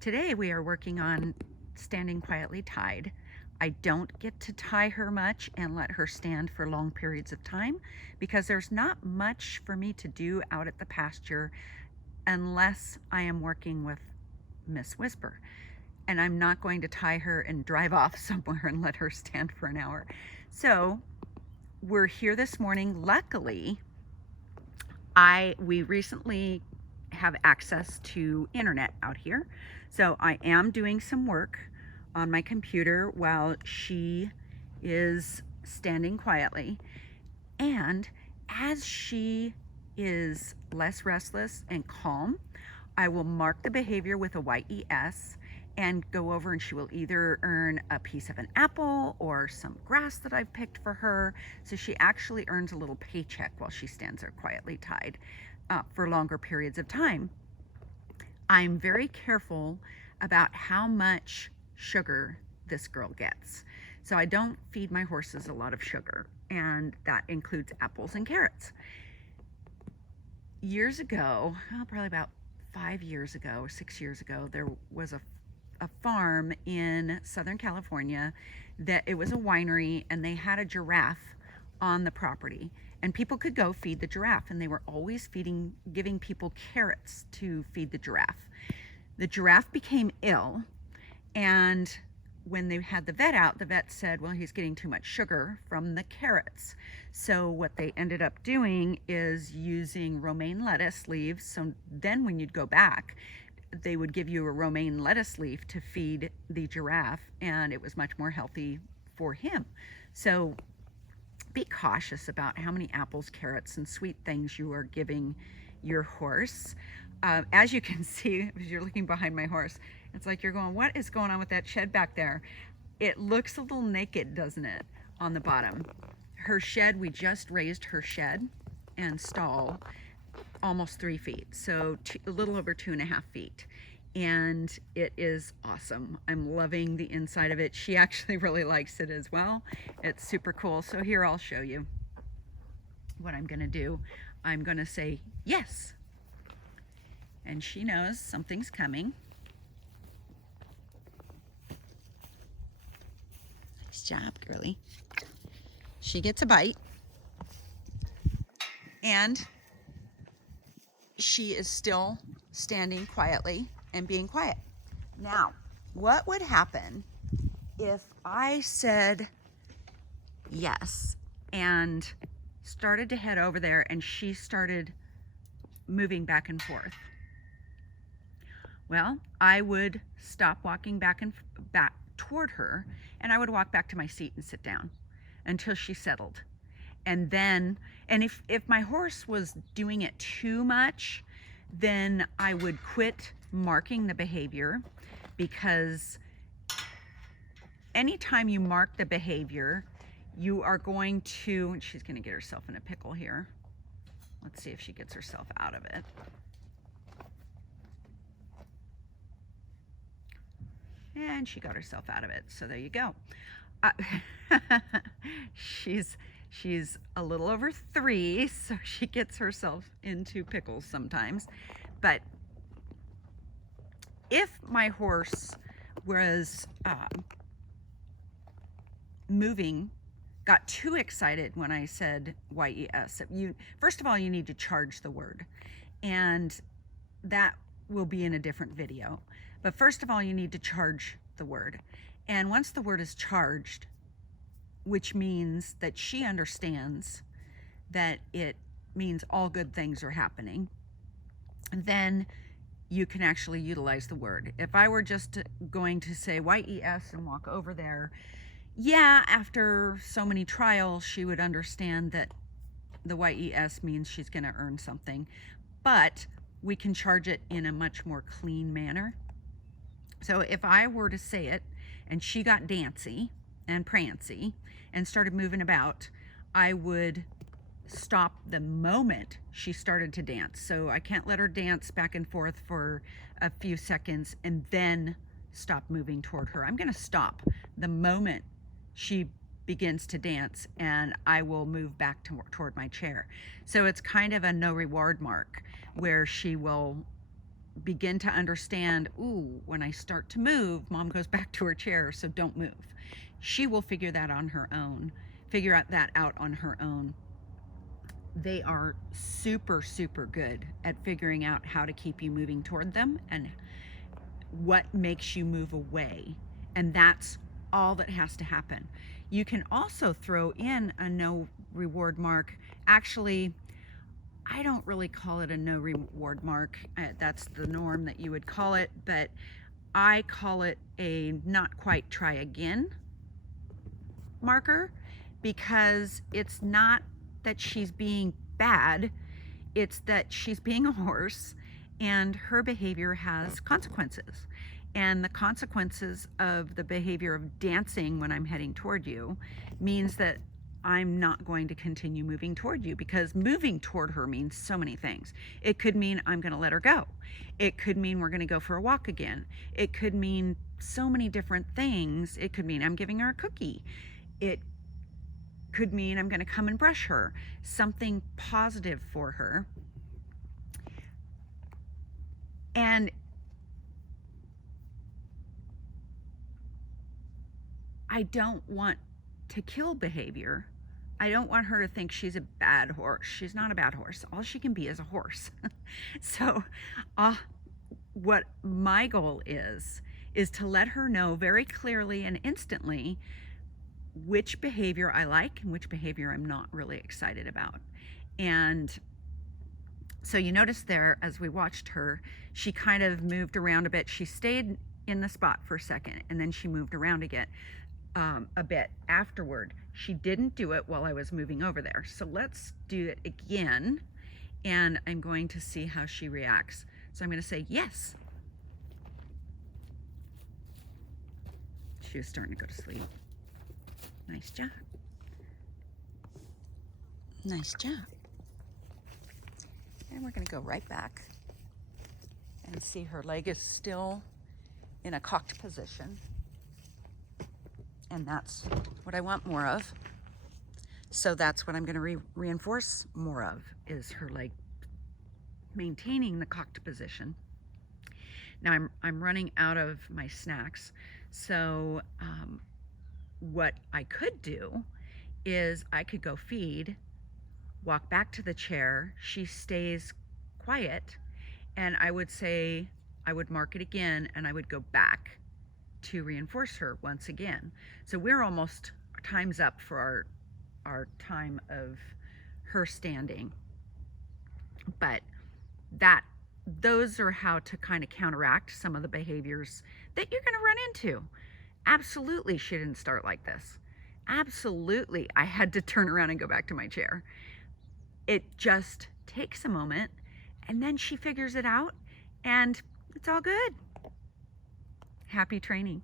Today we are working on standing quietly tied. I don't get to tie her much and let her stand for long periods of time because there's not much for me to do out at the pasture unless I am working with Miss Whisper. And I'm not going to tie her and drive off somewhere and let her stand for an hour. So we're here this morning. Luckily, we recently have access to internet out here. So I am doing some work on my computer while she is standing quietly. And as she is less restless and calm, I will mark the behavior with a YES and go over, and she will either earn a piece of an apple or some grass that I've picked for her. So she actually earns a little paycheck while she stands there quietly tied for longer periods of time. I'm very careful about how much sugar this girl gets. So I don't feed my horses a lot of sugar, and that includes apples and carrots. Years ago, probably about 5 years ago or 6 years ago, there was a farm in Southern California that it was a winery, and they had a giraffe on the property, and people could go feed the giraffe, and they were always giving people carrots to feed the giraffe. The giraffe became ill, and when they had the vet out, the vet said, well, he's getting too much sugar from the carrots. So what they ended up doing is using romaine lettuce leaves. So then when you'd go back, they would give you a romaine lettuce leaf to feed the giraffe, and it was much more healthy for him. So be cautious about how many apples, carrots, and sweet things you are giving your horse. As you can see, as you're looking behind my horse, it's like you're going, what is going on with that shed back there? It looks a little naked, doesn't it, on the bottom? Her shed, we just raised her shed and stall almost 3 feet, so a little over 2.5 feet, and it is awesome. I'm loving the inside of it. She actually really likes it as well. It's super cool. So here, I'll show you what I'm gonna do. I'm gonna say yes, and she knows something's coming. Nice job, girly. She gets a bite, and she is still standing quietly and being quiet. Now, what would happen if I said yes and started to head over there and she started moving back and forth? Well, I would stop walking back toward her, and I would walk back to my seat and sit down until she settled. And then, if my horse was doing it too much, then I would quit marking the behavior, because anytime you mark the behavior, you are going to, and she's going to get herself in a pickle here. Let's see if she gets herself out of it. And she got herself out of it, so there you go. She's a little over 3, so she gets herself into pickles sometimes. But if my horse was moving, got too excited when I said YES, first of all, you need to charge the word, and that will be in a different video. But first of all, you need to charge the word. And once the word is charged, which means that she understands that it means all good things are happening, then you can actually utilize the word. If I were just going to say YES and walk over there, yeah, after so many trials, she would understand that the YES means she's going to earn something. But we can charge it in a much more clean manner. So if I were to say it and she got dancy and prancy and started moving about, I would stop the moment she started to dance. So I can't let her dance back and forth for a few seconds and then stop moving toward her. I'm going to stop the moment she begins to dance, and I will move back toward my chair. So it's kind of a no reward mark, where she will begin to understand, ooh, when I start to move, mom goes back to her chair, so don't move. She will figure that on her own, figure out that out on her own. They are super, super good at figuring out how to keep you moving toward them and what makes you move away. And that's all that has to happen. You can also throw in a no reward mark. Actually, I don't really call it a no reward mark. That's the norm that you would call it, but I call it a not quite try again marker, because it's not that she's being bad, it's that she's being a horse and her behavior has consequences. And the consequences of the behavior of dancing when I'm heading toward you means that I'm not going to continue moving toward you, because moving toward her means so many things. It could mean I'm going to let her go. It could mean we're going to go for a walk again. It could mean so many different things. It could mean I'm giving her a cookie. It could mean I'm going to come and brush her, something positive for her. And I don't want to kill behavior. I don't want her to think she's a bad horse. She's not a bad horse. All she can be is a horse. So what my goal is to let her know very clearly and instantly which behavior I like and which behavior I'm not really excited about. And so you notice there, as we watched her, she kind of moved around a bit. She stayed in the spot for a second, and then she moved around again a bit afterward. She didn't do it while I was moving over there. So let's do it again, and I'm going to see how she reacts. So I'm going to say yes. She was starting to go to sleep. Nice job. Nice job. And we're going to go right back and see her leg is still in a cocked position. And that's what I want more of. So that's what I'm going to reinforce more of, is her leg maintaining the cocked position. Now I'm running out of my snacks. So what I could do is I could go feed, walk back to the chair, she stays quiet, and I would say, I would mark it again, and I would go back to reinforce her once again. So we're almost, time's up for our time of her standing. But those are how to kind of counteract some of the behaviors that you're going to run into. Absolutely, she didn't start like this. Absolutely, I had to turn around and go back to my chair. It just takes a moment, and then she figures it out, and it's all good. Happy training.